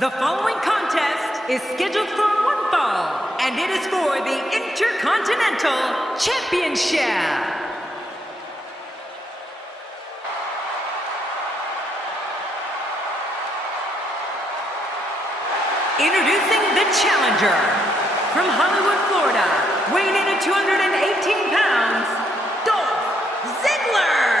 The following contest is scheduled for one fall, and it is for the Intercontinental Championship. Introducing the challenger, from Hollywood, Florida, weighing in at 218 pounds, Dolph Ziggler.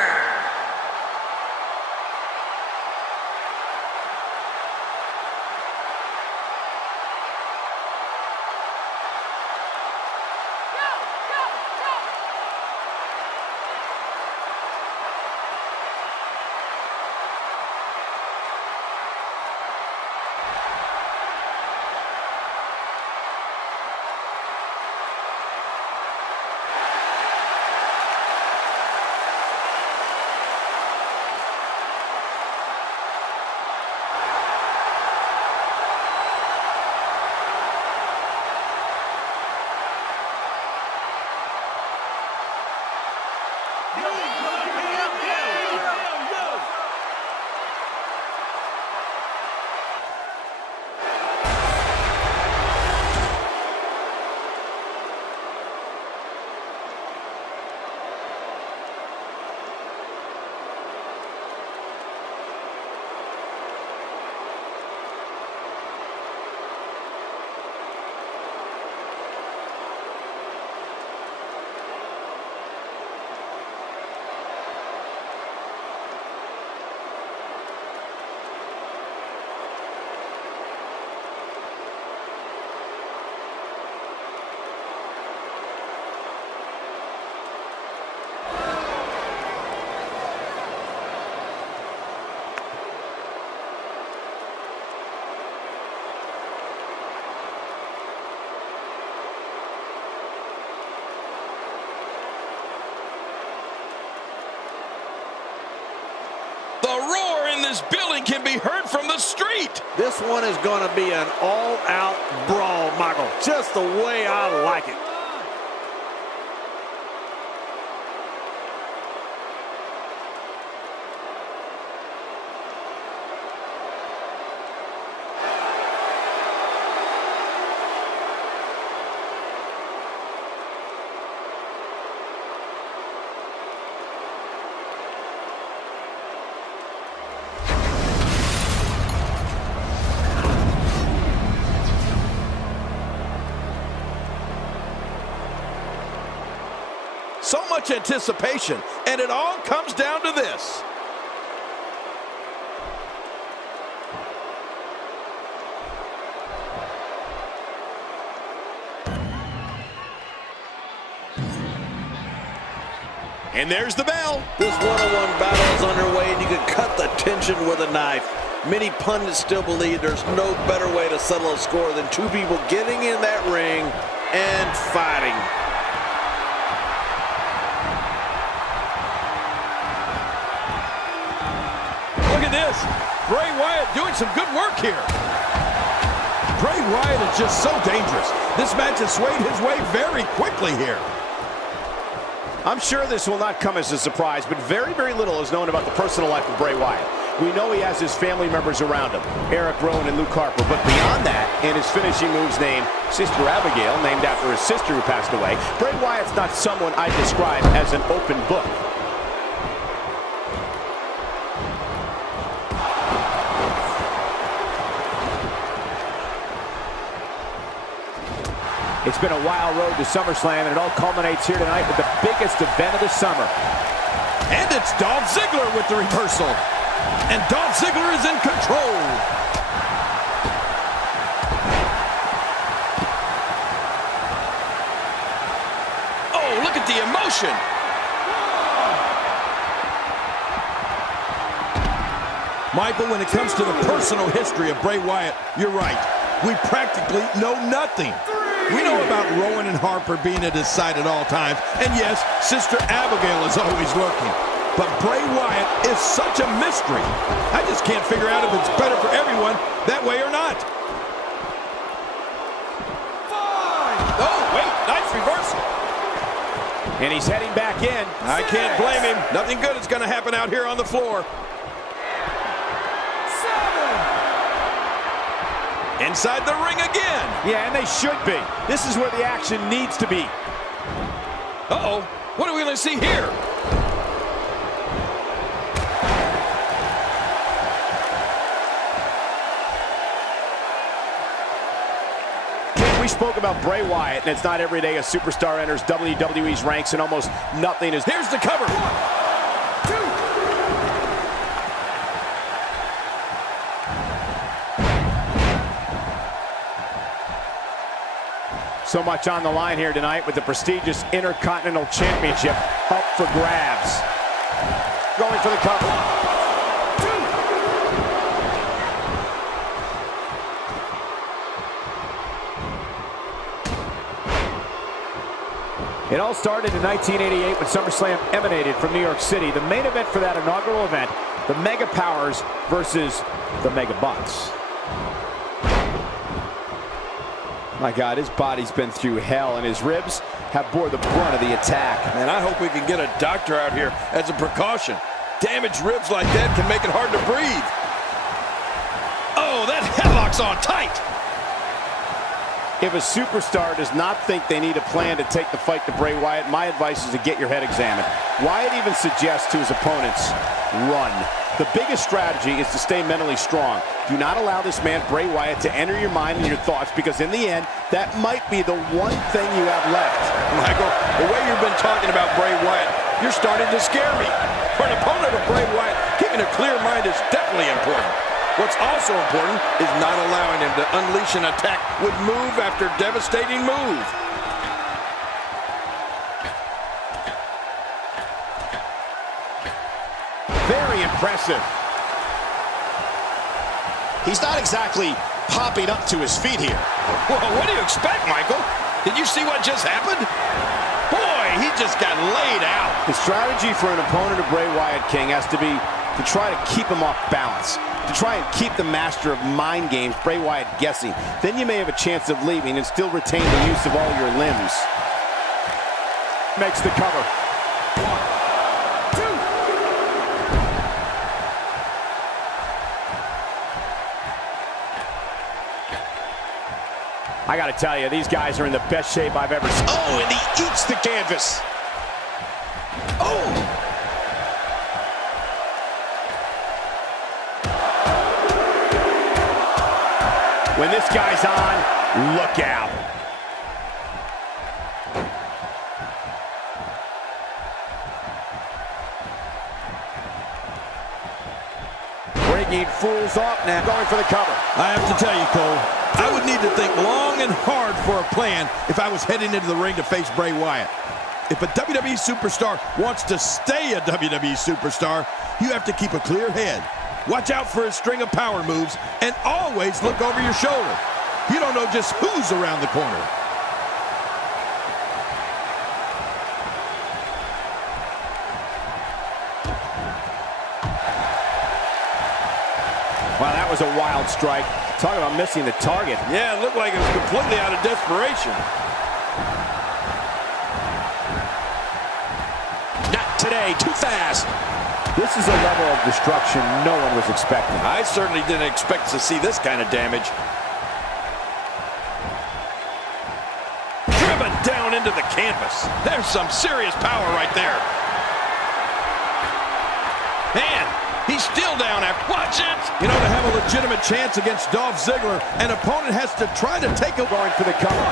The roar in this building can be heard from the street. This one is going to be an all-out brawl, Michael. Just the way I like it. So much anticipation, and it all comes down to this. And there's the bell. This one-on-one battle is underway, and you can cut the tension with a knife. Many pundits still believe there's no better way to settle a score than two people getting in that ring and fighting. Look at this. Bray Wyatt doing some good work here. Bray Wyatt is just so dangerous. This match has swayed his way very quickly here. I'm sure this will not come as a surprise, but very, very little is known about the personal life of Bray Wyatt. We know he has his family members around him, Eric Rowan and Luke Harper, but beyond that, in his finishing moves named Sister Abigail, named after his sister who passed away, Bray Wyatt's not someone I describe as an open book. It's been a wild road to Summerslam, and it all culminates here tonight with the biggest event of the summer. And it's Dolph Ziggler with the reversal. And Dolph Ziggler is in control. Oh, look at the emotion. Michael, when it comes to the personal history of Bray Wyatt, you're right. We practically know nothing. We know about Rowan and Harper being at his side at all times. And yes, Sister Abigail is always lurking. But Bray Wyatt is such a mystery. I just can't figure out if it's better for everyone that way or not. Oh, wait, nice reversal. And he's heading back in. I can't blame him. Nothing good is going to happen out here on the floor. Inside the ring again. Yeah, and they should be. This is where the action needs to be. Uh-oh. What are we going to see here? We spoke about Bray Wyatt, and it's not every day a superstar enters WWE's ranks and almost nothing is... Here's the cover. 1, 2. So much on the line here tonight with the prestigious Intercontinental Championship up for grabs. Going for the cover. It all started in 1988 when Summerslam emanated from New York City. The main event for that inaugural event, the Mega Powers versus the Mega Bucks. My God, his body's been through hell, and his ribs have bore the brunt of the attack. Man, I hope we can get a doctor out here as a precaution. Damaged ribs like that can make it hard to breathe. Oh, that headlock's on tight. If a superstar does not think they need a plan to take the fight to Bray Wyatt, my advice is to get your head examined. Wyatt even suggests to his opponents, run. The biggest strategy is to stay mentally strong. Do not allow this man, Bray Wyatt, to enter your mind and your thoughts, because in the end, that might be the one thing you have left. Michael, the way you've been talking about Bray Wyatt, you're starting to scare me. For an opponent of Bray Wyatt, keeping a clear mind is definitely important. What's also important is not allowing him to unleash an attack with move after devastating move. Very impressive. He's not exactly popping up to his feet here. Well, what do you expect, Michael? Did you see what just happened? Boy, he just got laid out. The strategy for an opponent of Bray Wyatt, King, has to be to try to keep him off balance, to try and keep the master of mind games, Bray Wyatt, guessing. Then you may have a chance of leaving and still retain the use of all your limbs. Makes the cover. 1, 2. I got to tell you, these guys are in the best shape I've ever seen. Oh, and he eats the canvas. Oh! When this guy's on, look out. Breaking fools off now, going for the cover. I have to tell you, Cole, I would need to think long and hard for a plan if I was heading into the ring to face Bray Wyatt. If a WWE superstar wants to stay a WWE superstar, you have to keep a clear head. Watch out for his string of power moves, and always look over your shoulder. You don't know just who's around the corner. Wow, that was a wild strike. Talk about missing the target. Yeah, it looked like it was completely out of desperation. Not today, too fast. This is a level of destruction no one was expecting. I certainly didn't expect to see this kind of damage. Driven down into the canvas. There's some serious power right there. Man, he's still down after. Watch it! You know, to have a legitimate chance against Dolph Ziggler, an opponent has to try to take a... Going for the cover.